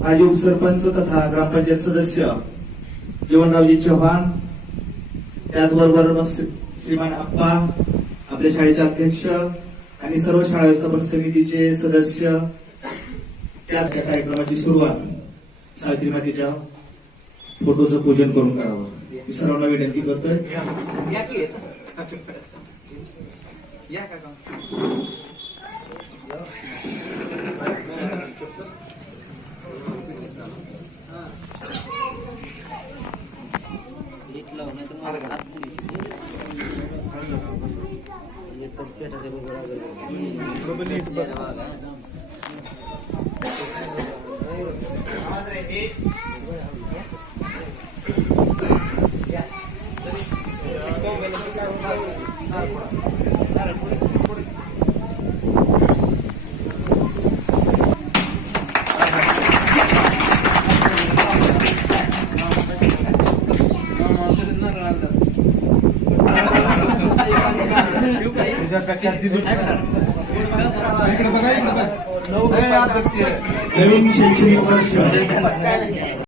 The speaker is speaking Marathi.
माजी उपसरपंच तथा ग्रामपंचायत सदस्य जीवनरावजी चव्हाण, त्याचबरोबर श्रीमान आप्पा, आपल्या शाळेचे अध्यक्ष आणि सर्व शाळा व्यवस्थापन समितीचे सदस्य, त्याच कार्यक्रमाची सुरुवात सावित्री मातेच्या फोटोचं पूजन करून करावं मी सर्वांना विनंती करतोय. नवीन शैक्षणिक वर्ष